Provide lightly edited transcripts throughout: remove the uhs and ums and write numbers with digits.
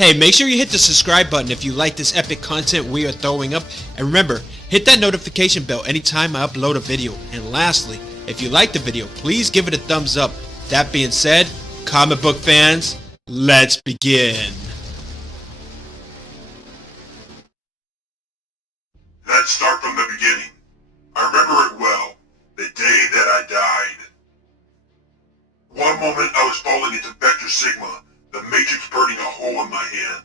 Hey, make sure you hit the subscribe button if you like this epic content we are throwing up, and remember, hit that notification bell anytime I upload a video. And lastly, if you like the video, please give it a thumbs up. That being said, comic book fans, let's begin. Let's start from the beginning. I remember it well, the day that I died. One moment I was falling into Vector Sigma, the Matrix burning a hole in my hand.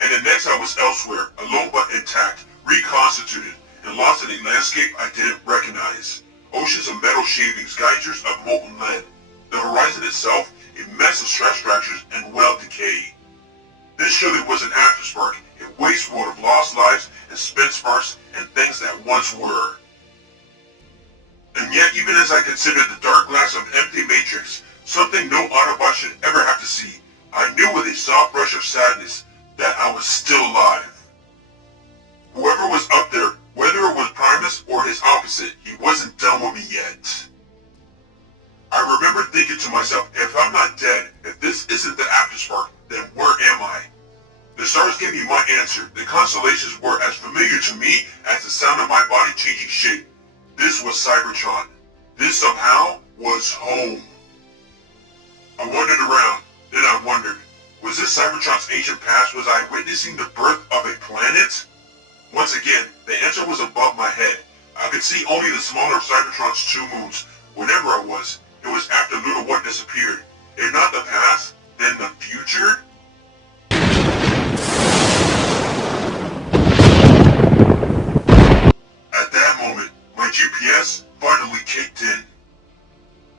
And the next I was elsewhere, alone but intact, reconstituted, and lost in a landscape I didn't recognize. Oceans of metal shavings, geysers of molten lead. The horizon itself, a mess of stress fractures and well decay. This surely was an afterspark, a waste world of lost lives and spent sparks and things that once were. And yet, even as I considered the dark glass of empty matrix, something no Autobot should ever have to see, I knew with a soft rush of sadness that I was still alive. Whoever was up there, whether it was Primus or his opposite, he wasn't done with me yet. I remember thinking to myself, if I'm not dead, if this isn't the afterspark, then where am I? The stars gave me my answer. The constellations were as familiar to me as the sound of my body changing shape. This was Cybertron. This somehow was home. I wandered around, then I wondered, was this Cybertron's ancient past? Was I witnessing the birth of a planet? Once again, the answer was above my head. I could see only the smaller of Cybertron's two moons. Whenever I was, it was after Little One disappeared. If not the past, then the future? At that moment, my GPS finally kicked in.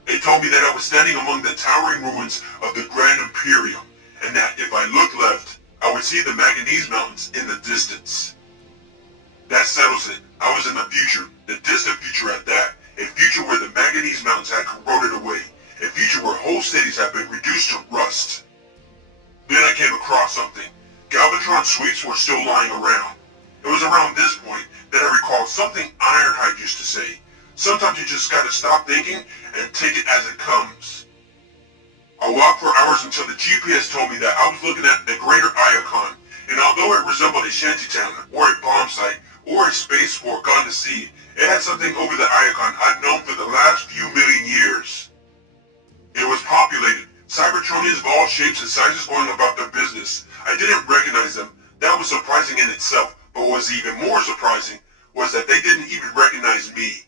It told me that I was standing among the towering ruins of the Grand Imperium, and that if I looked left, I would see the Manganese Mountains in the distance. That settles it. I was in the future, the distant future at that, a future where the Manganese Mountains had corroded away, a future where whole cities had been reduced to rust. Then I came across something. Galvatron sweeps were still lying around. It was around this point that I recalled something Ironhide used to say. Sometimes you just gotta stop thinking and take it as it comes. I walked for hours until the GPS told me that I was looking at the greater Iacon, and although it resembled a shantytown, or a bomb site, or a spaceport gone to sea, it had something over the Iacon I'd known for the last few million years. It was populated, Cybertronians of all shapes and sizes going about their business. I didn't recognize them. That was surprising in itself, but what was even more surprising was that they didn't even recognize me.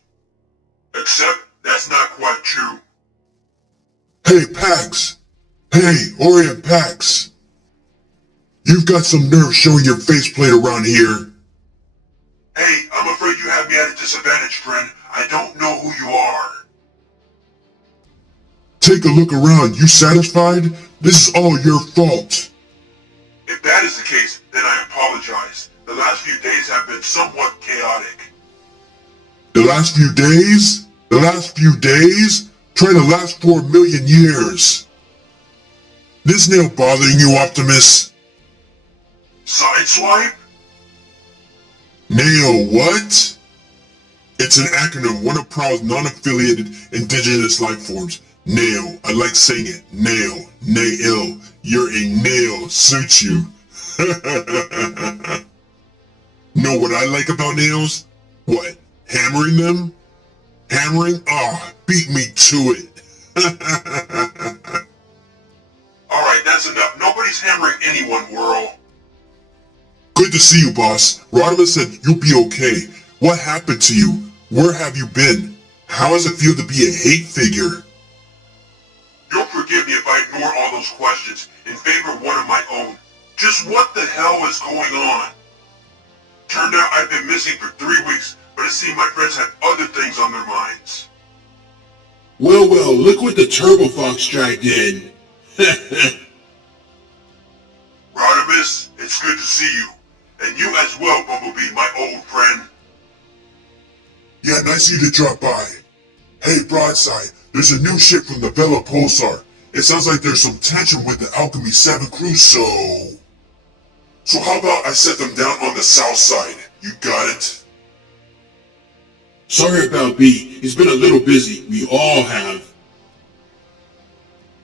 Except, that's not quite true. Hey, Pax! Hey, Orient Pax! You've got some nerve showing your faceplate around here. Hey, I'm afraid you have me at a disadvantage, friend. I don't know who you are. Take a look around. You satisfied? This is all your fault. If that is the case, then I apologize. The last few days have been somewhat chaotic. The last few days? The last few days? Trying to last for 1 million years. This nail bothering you, Optimus? Sideswipe? Nail what? It's an acronym, one of Prowl's non-affiliated indigenous life forms. Nail. I like saying it. Nail. Nail. You're a nail. Suits you. Know what I like about nails? What? Hammering them? Hammering? Ah, beat me to it. Alright, that's enough. Nobody's hammering anyone, Whirl. Good to see you, boss. Rodimus said you'll be okay. What happened to you? Where have you been? How does it feel to be a hate figure? You'll forgive me if I ignore all those questions in favor of one of my own. Just what the hell is going on? Turned out I've been missing for 3 weeks, but it seemed my friends had other things on their minds. Well, look what the Turbo Fox dragged in. Rodimus, it's good to see you. And you as well, Bumblebee, my old friend. Yeah, nice of you to drop by. Hey, Broadside, there's a new ship from the Vela Pulsar. It sounds like there's some tension with the Alchemy 7 crew, So how about I set them down on the south side? You got it? Sorry about B. He's been a little busy. We all have.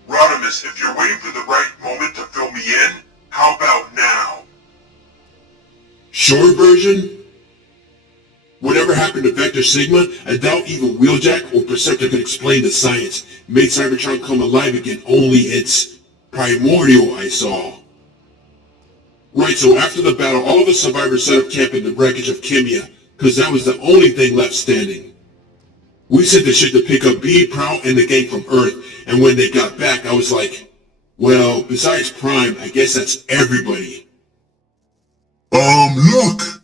Rodimus, Rodimus, if you're waiting for the right moment to fill me in, how about now? Short version? Whatever happened to Vector Sigma, I doubt even Wheeljack or Perceptor could explain the science. It made Cybertron come alive again, only it's primordial, I saw. Right, so after the battle, all of the survivors set up camp in the wreckage of Kimia, because that was the only thing left standing. We sent the ship to pick up B, Prowl, and the gang from Earth, and when they got back, I was like, well, besides Prime, I guess that's everybody. Look!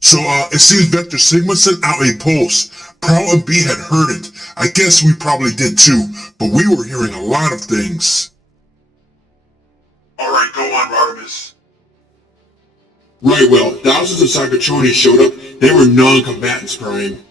So, it seems Vector Sigma sent out a pulse. Prowl and B had heard it. I guess we probably did too, but we were hearing a lot of things. Alright, go on, Rodimus. Right, well, thousands of Cybertronians showed up. They were non-combatants, Prime.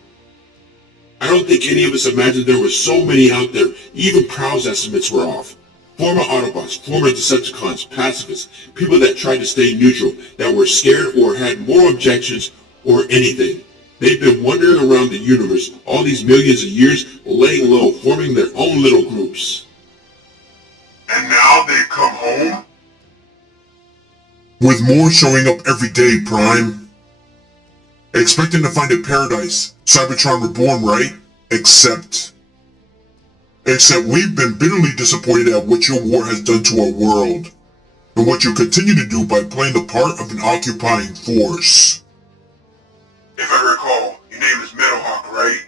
I don't think any of us imagined there were so many out there. Even Prowl's estimates were off. Former Autobots, former Decepticons, pacifists, people that tried to stay neutral, that were scared or had more objections or anything. They've been wandering around the universe all these millions of years, laying low, forming their own little groups. And now they've come home? With more showing up every day, Prime. Expecting to find a paradise, Cybertron reborn, right? Except we've been bitterly disappointed at what your war has done to our world, and what you continue to do by playing the part of an occupying force. If I recall, your name is Meadowhawk, right?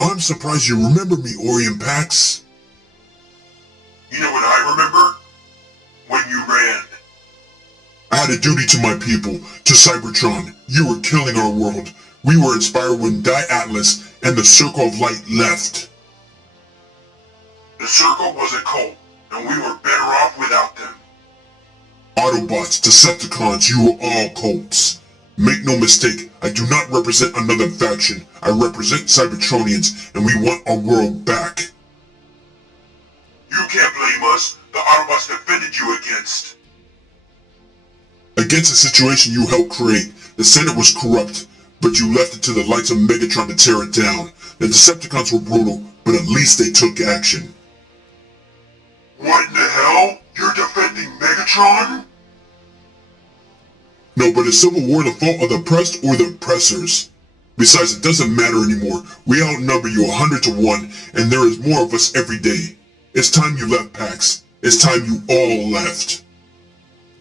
I'm surprised you remember me, Orion Pax. You know what I remember? When you ran. I had a duty to my people, to Cybertron. You were killing our world. We were inspired when Die Atlas and the Circle of Light left. The Circle was a cult, and we were better off without them. Autobots, Decepticons, you were all cults. Make no mistake, I do not represent another faction. I represent Cybertronians, and we want our world back. You can't blame us. The Autobots defended you against. Against a situation you helped create, the Senate was corrupt, but you left it to the likes of Megatron to tear it down. The Decepticons were brutal, but at least they took action. What in the hell? You're defending Megatron? No, but is civil war the fault of the oppressed or the oppressors? Besides, it doesn't matter anymore. We outnumber you 100 to 1, and there is more of us every day. It's time you left, Pax. It's time you all left.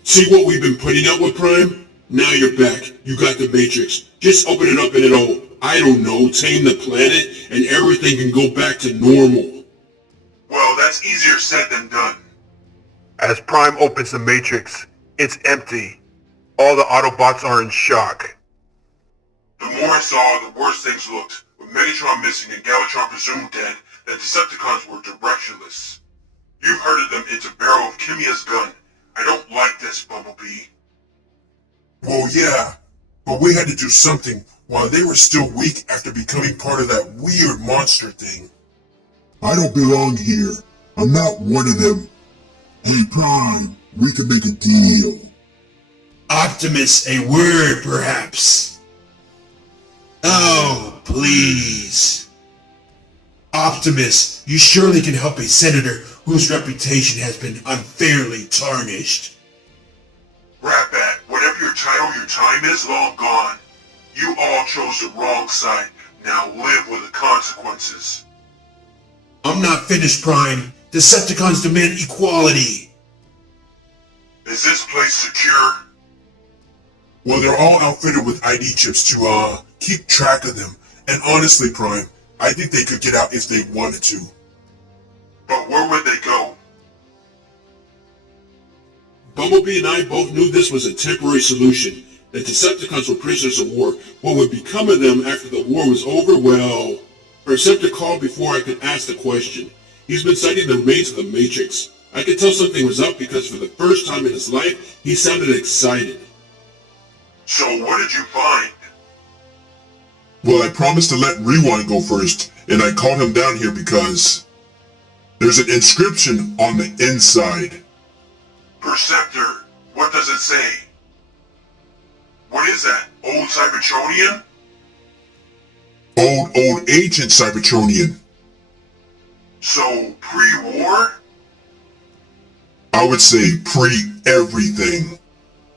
See what we've been putting up with, Prime? Now you're back. You got the Matrix. Just open it up and it'll, I don't know, tame the planet and everything can go back to normal. Well, that's easier said than done. As Prime opens the Matrix, it's empty. All the Autobots are in shock. The more I saw, the worse things looked. With Megatron missing and Galvatron presumed dead, the Decepticons were directionless. You've herded them into barrel of Kimia's gun. I don't like this, Bumblebee. Well, yeah, but we had to do something while they were still weak after becoming part of that weird monster thing. I don't belong here. I'm not one of them. Hey, Prime, we can make a deal. Optimus, a word, perhaps? Oh, please. Optimus, you surely can help a senator whose reputation has been unfairly tarnished. Ratbat, whatever your title, your time is long gone. You all chose the wrong side. Now live with the consequences. I'm not finished, Prime. Decepticons demand equality. Is this place secure? Well, they're all outfitted with ID chips to, keep track of them. And honestly, Prime, I think they could get out if they wanted to. But where would they go? Bumblebee and I both knew this was a temporary solution. The Decepticons were prisoners of war. What would become of them after the war was over? Well, Perceptor called before I could ask the question. He's been studying the remains of the Matrix. I could tell something was up because for the first time in his life, he sounded excited. So what did you find? Well, I promised to let Rewind go first, and I called him down here because there's an inscription on the inside. Perceptor, what does it say? What is that? Old Cybertronian? Old ancient Cybertronian. So, pre-war? I would say pre-everything.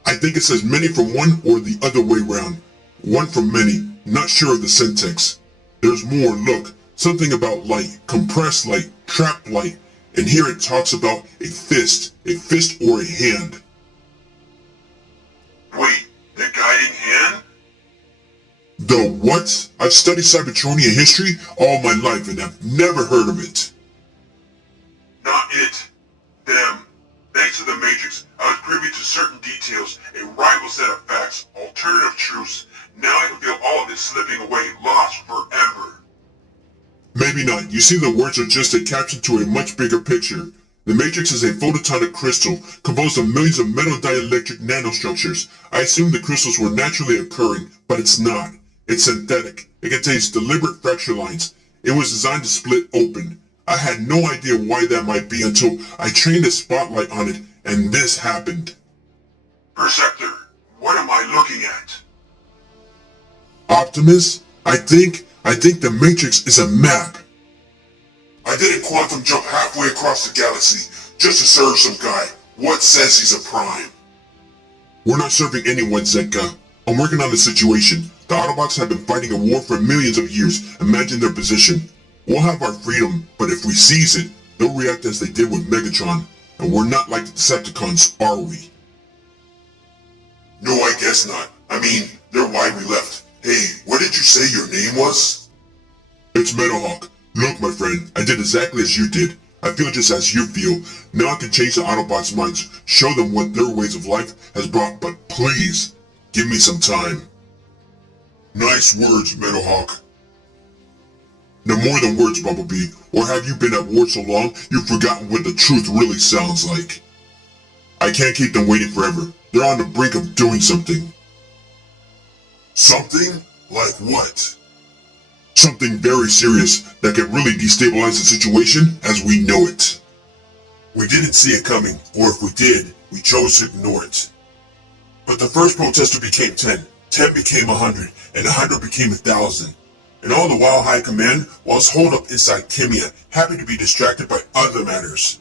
I think it says many from one or the other way round. One from many, not sure of the syntax. There's more, look, something about light, compressed light, trapped light, and here it talks about a fist or a hand. Wait, the guiding hand? The what? I've studied Cybertronian history all my life and I've never heard of it. Not it. Them. Thanks to the Matrix, I was privy to certain details, a rival set of facts, alternative truths. Now I can feel all of it slipping away, lost forever. Maybe not. You see, the words are just a caption to a much bigger picture. The Matrix is a photonic crystal composed of millions of metal dielectric nanostructures. I assume the crystals were naturally occurring, but it's not. It's synthetic. It contains deliberate fracture lines. It was designed to split open. I had no idea why that might be until I trained a spotlight on it, and this happened. Perceptor, what am I looking at? Optimus? I think the Matrix is a map. I did a quantum jump halfway across the galaxy, just to serve some guy. What says he's a prime? We're not serving anyone, Zetka. I'm working on the situation. The Autobots have been fighting a war for millions of years. Imagine their position. We'll have our freedom, but if we seize it, they'll react as they did with Megatron. And we're not like the Decepticons, are we? No, I guess not. I mean, they're why we left. Hey, what did you say your name was? It's Metalhawk. Look, my friend, I did exactly as you did. I feel just as you feel. Now I can change the Autobots' minds, show them what their ways of life has brought, but please, give me some time. Nice words, Metalhawk. No more than words, Bumblebee. Or have you been at war so long, you've forgotten what the truth really sounds like? I can't keep them waiting forever. They're on the brink of doing something. Something? Like what? Something very serious that could really destabilize the situation as we know it. We didn't see it coming, or if we did, we chose to ignore it. But the first protester became 10, 10 became 100, and 100 became 1,000. And all the while High Command was holed up inside Kimia, happy to be distracted by other matters.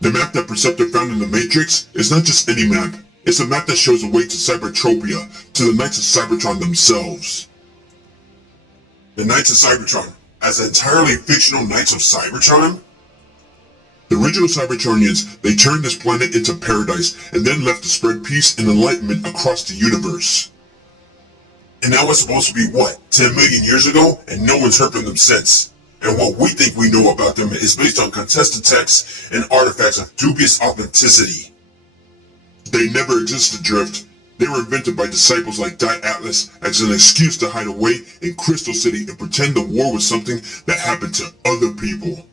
The map that Perceptor found in the Matrix is not just any map. It's a map that shows the way to Cybertropia, to the Knights of Cybertron themselves. The Knights of Cybertron, as entirely fictional Knights of Cybertron? The original Cybertronians, they turned this planet into paradise and then left to spread peace and enlightenment across the universe. And that was supposed to be what, 10 million years ago? And no one's heard from them since. And what we think we know about them is based on contested texts and artifacts of dubious authenticity. They never existed, Drift. They were invented by disciples like Die Atlas as an excuse to hide away in Crystal City and pretend the war was something that happened to other people.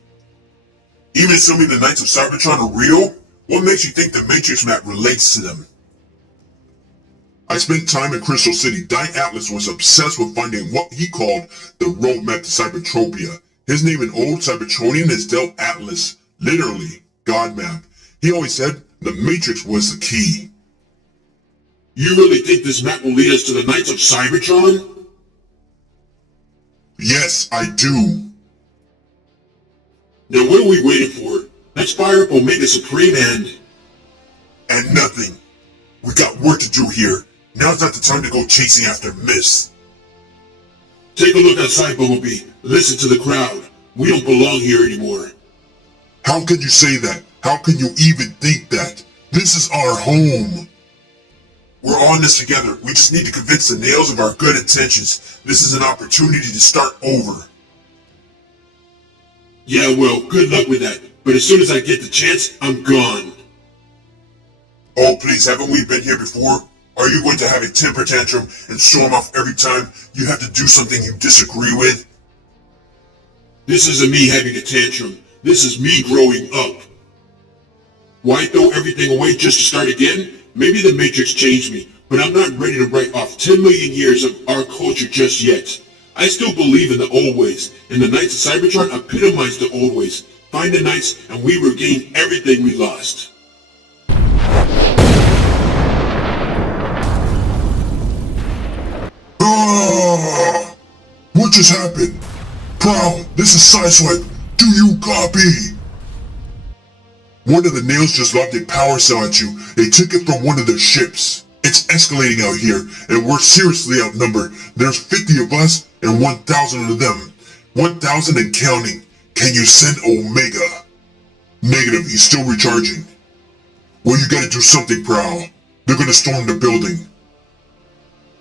Even assuming the Knights of Cybertron are real, what makes you think the Matrix map relates to them? I spent time in Crystal City. Die Atlas was obsessed with finding what he called the roadmap to Cybertropia. His name in Old Cybertronian is Del Atlas, literally, God map. He always said the Matrix was the key. You really think this map will lead us to the Knights of Cybertron? Yes, I do. Now what are we waiting for? Let's fire up Omega Supreme and nothing. We got work to do here. Now's not the time to go chasing after myths. Take a look outside, Bumblebee. Listen to the crowd. We don't belong here anymore. How can you say that? How can you even think that? This is our home. We're on this together. We just need to convince the nails of our good intentions. This is an opportunity to start over. Yeah, well, good luck with that. But as soon as I get the chance, I'm gone. Oh, please, haven't we been here before? Are you going to have a temper tantrum and storm off every time you have to do something you disagree with? This isn't me having a tantrum. This is me growing up. Why throw everything away just to start again? Maybe the Matrix changed me, but I'm not ready to write off 10 million years of our culture just yet. I still believe in the old ways, and the Knights of Cybertron epitomize the old ways. Find the Knights, and we regain everything we lost. What just happened? Prowl, this is Sideswipe. Do you copy? One of the nails just lobbed a power cell at you. They took it from one of their ships. It's escalating out here, and we're seriously outnumbered. There's 50 of us and 1,000 of them. 1,000 and counting. Can you send Omega? Negative, he's still recharging. Well, you gotta do something, Prowl. They're gonna storm the building.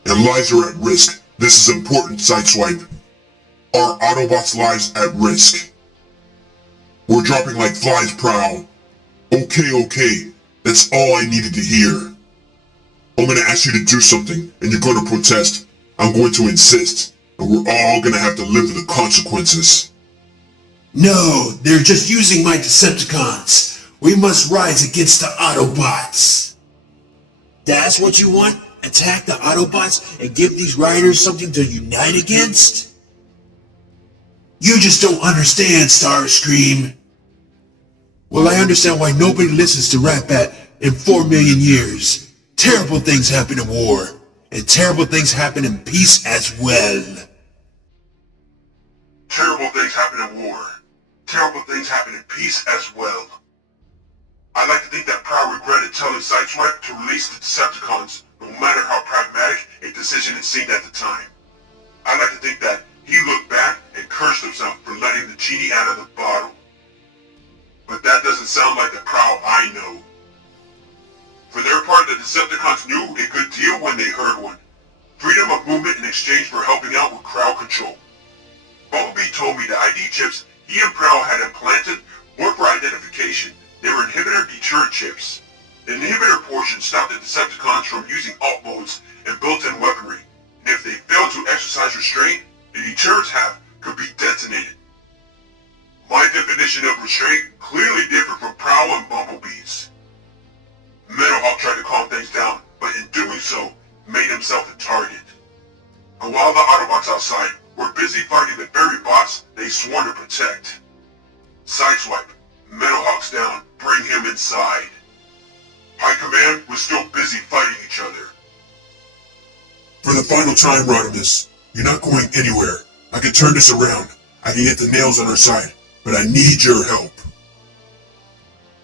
And lives are at risk. This is important, Sideswipe. Our Autobots' lives at risk. We're dropping like flies, Prowl. Okay. That's all I needed to hear. I'm gonna ask you to do something, and you're gonna protest. I'm going to insist, and we're all gonna have to live with the consequences. No, they're just using my Decepticons. We must rise against the Autobots. That's what you want? Attack the Autobots and give these riders something to unite against? You just don't understand, Starscream. Well, I understand why nobody listens to Rat-Bat in 4 million years. Terrible things happen in war, and terrible things happen in peace as well. Terrible things happen in war. Terrible things happen in peace as well. I like to think that Prowl regretted telling Sideswipe to release the Decepticons, no matter how pragmatic a decision it seemed at the time. I like to think that he looked back and cursed himself for letting the genie out of the bottle. But that doesn't sound like the Prowl I know. For their part, the Decepticons knew a good deal when they heard one. Freedom of movement in exchange for helping out with crowd control. Bumblebee told me the ID chips he and Prowl had implanted weren't for identification. They were inhibitor deterrent chips. The inhibitor portion stopped the Decepticons from using alt modes and built-in weaponry. And if they failed to exercise restraint, the deterrents could be detonated. My definition of restraint clearly differed from Prowl and Bumblebee's. Metalhawk tried to calm things down, but in doing so, made himself a target. And while the Autobots outside were busy fighting the very bots they sworn to protect. Sideswipe, Metalhawk's down, bring him inside. High Command was still busy fighting each other. For the final time, Rodimus, you're not going anywhere. I can turn this around. I can get the nails on our side, but I need your help.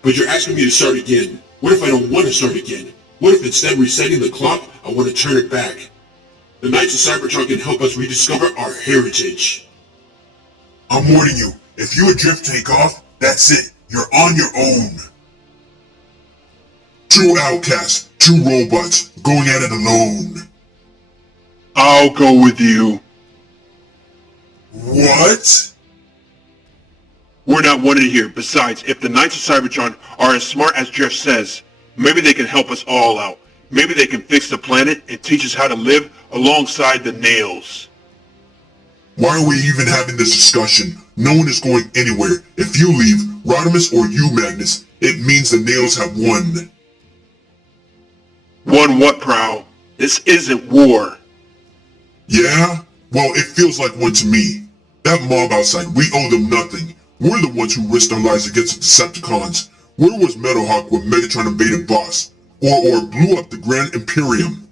But you're asking me to start again. What if I don't want to start again? What if instead of resetting the clock, I want to turn it back? The Knights of Cybertron can help us rediscover our heritage. I'm warning you, if you adrift take off, that's it. You're on your own. 2 outcasts, 2 robots, going at it alone. I'll go with you. What? We're not wanted here. Besides, if the Knights of Cybertron are as smart as Jeff says, maybe they can help us all out. Maybe they can fix the planet and teach us how to live alongside the nails. Why are we even having this discussion? No one is going anywhere. If you leave, Rodimus or you, Magnus, it means the nails have won. Won what, Prowl? This isn't war. Yeah? Well, it feels like one to me. That mob outside, we owe them nothing. We're the ones who risked our lives against the Decepticons. Where was Metalhawk when Megatron invaded Boss? Or blew up the Grand Imperium?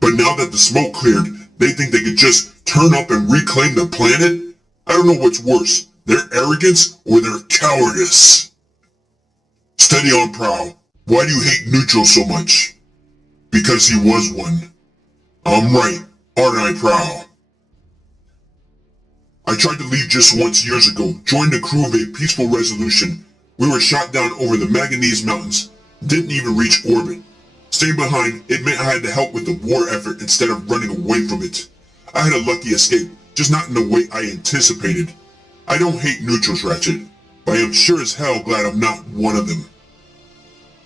But now that the smoke cleared, they think they could just turn up and reclaim the planet? I don't know what's worse, their arrogance or their cowardice. Steady on, Prowl. Why do you hate Neutral so much? Because he was one. I'm right, aren't I, Prowl? I tried to leave just once years ago, joined the crew of a peaceful resolution. We were shot down over the Manganese Mountains, didn't even reach orbit. Staying behind, it meant I had to help with the war effort instead of running away from it. I had a lucky escape, just not in the way I anticipated. I don't hate Neutrals, Ratchet, but I am sure as hell glad I'm not one of them.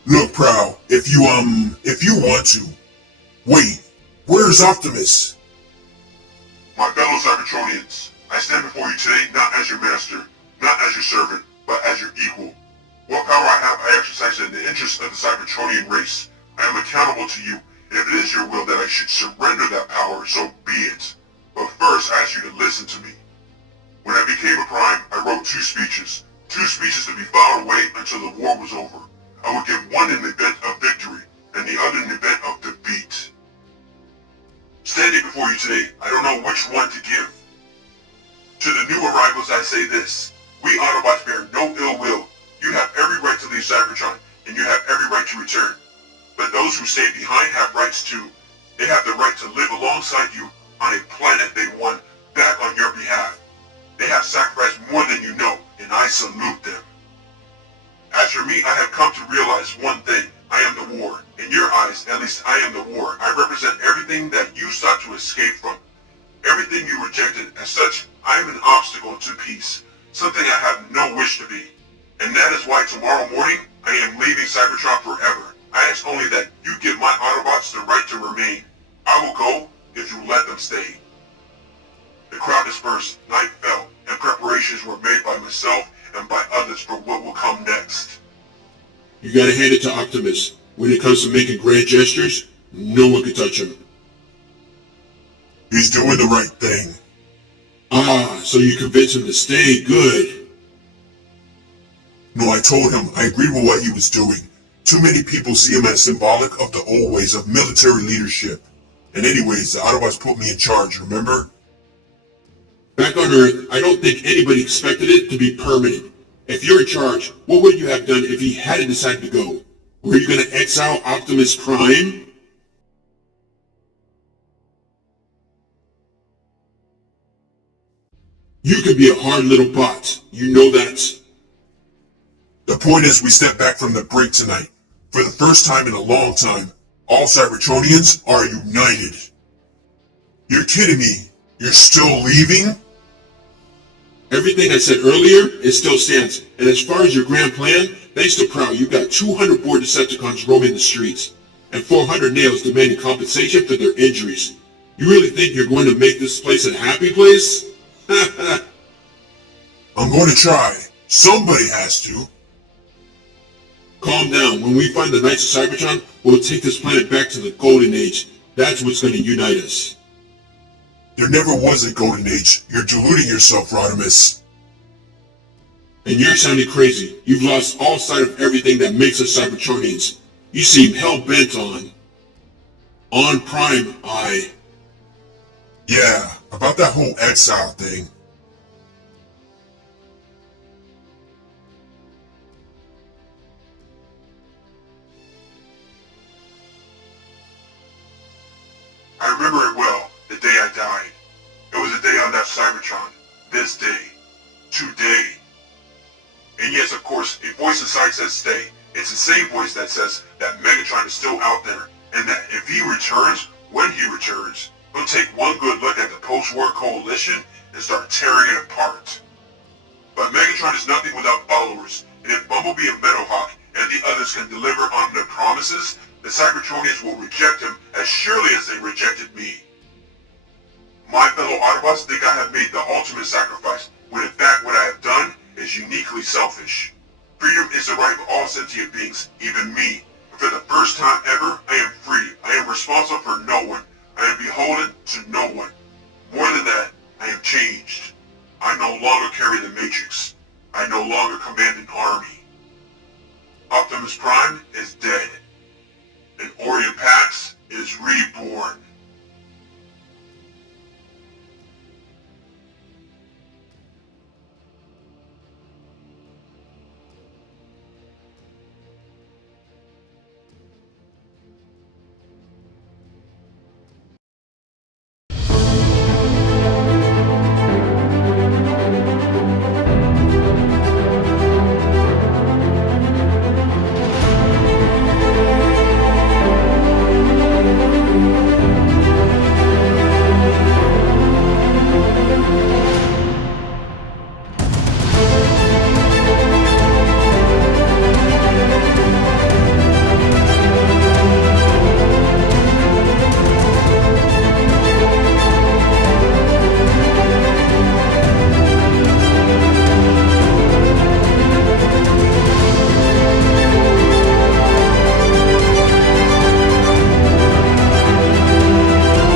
Look, Prowl, if you want to. Wait, where's Optimus? My fellow Cybertronians, I stand before you today not as your master, not as your servant, but as your equal. What power I have, I exercise in the interest of the Cybertronian race. I am accountable to you, and if it is your will that I should surrender that power, so be it. But first, I ask you to listen to me. When I became a Prime, I wrote 2 speeches. 2 speeches to be filed away until the war was over. I would give one in the event of victory, and the other in the event of defeat. Standing before you today, I don't know which one to give. To the new arrivals I say this, We Autobots bear no ill will. You have every right to leave Cybertron, and you have every right to return. But those who stay behind have rights too. They have the right to live alongside you on a planet they won back on your behalf. They have sacrificed more than you know, and I salute them. As for me, I have come to realize one thing. I am the war. In your eyes, at least I am the war. I represent everything that you sought to escape from. Everything you rejected. As such, I am an obstacle to peace. Something I have no wish to be. And that is why tomorrow morning, I am leaving Cybertron forever. I ask only that you give my Autobots the right to remain. I will go if you let them stay. The crowd dispersed, night fell, and preparations were made by myself and by others for what will come next. You gotta hand it to Optimus. When it comes to making grand gestures, no one can touch him. He's doing the right thing. Ah, so you convinced him to stay. Good. No, I told him I agreed with what he was doing. Too many people see him as symbolic of the old ways of military leadership. And anyways, the Autobots put me in charge, remember? Back on Earth, I don't think anybody expected it to be permanent. If you're in charge, what would you have done if he hadn't decided to go? Were you gonna exile Optimus Prime? You can be a hard little bot. You know that. The point is we step back from the brink tonight. For the first time in a long time, all Cybertronians are united. You're kidding me. You're still leaving? Everything I said earlier, it still stands. And as far as your grand plan, thanks to Prowl, you got 200 bored Decepticons roaming the streets, and 400 nails demanding compensation for their injuries. You really think you're going to make this place a happy place? I'm going to try. Somebody has to. Calm down. When we find the Knights of Cybertron, we'll take this planet back to the Golden Age. That's what's going to unite us. There never was a Golden Age. You're deluding yourself, Rodimus. And you're sounding crazy. You've lost all sight of everything that makes us Cybertronians. You seem hell-bent on Prime, Yeah, about that whole exile thing. I remember it well, the day I died. It was the day I left Cybertron. This day. Today. And yes, of course, a voice inside says stay. It's the same voice that says that Megatron is still out there, and that if he returns, when he returns, he'll take one good look at the post-war coalition and start tearing it apart. But Megatron is nothing without followers, and if Bumblebee and Meadowhawk and the others can deliver on their promises, the Cybertronians will reject him as surely as they rejected me. My fellow Autobots think I have made the ultimate sacrifice, when in fact what I have done is uniquely selfish. Freedom is the right of all sentient beings, even me. And for the first time ever, I am free. I am responsible for no one. I am beholden to no one. More than that, I am changed. I no longer carry the Matrix. I no longer command an army. Optimus Prime is dead. And Orion Pax is reborn.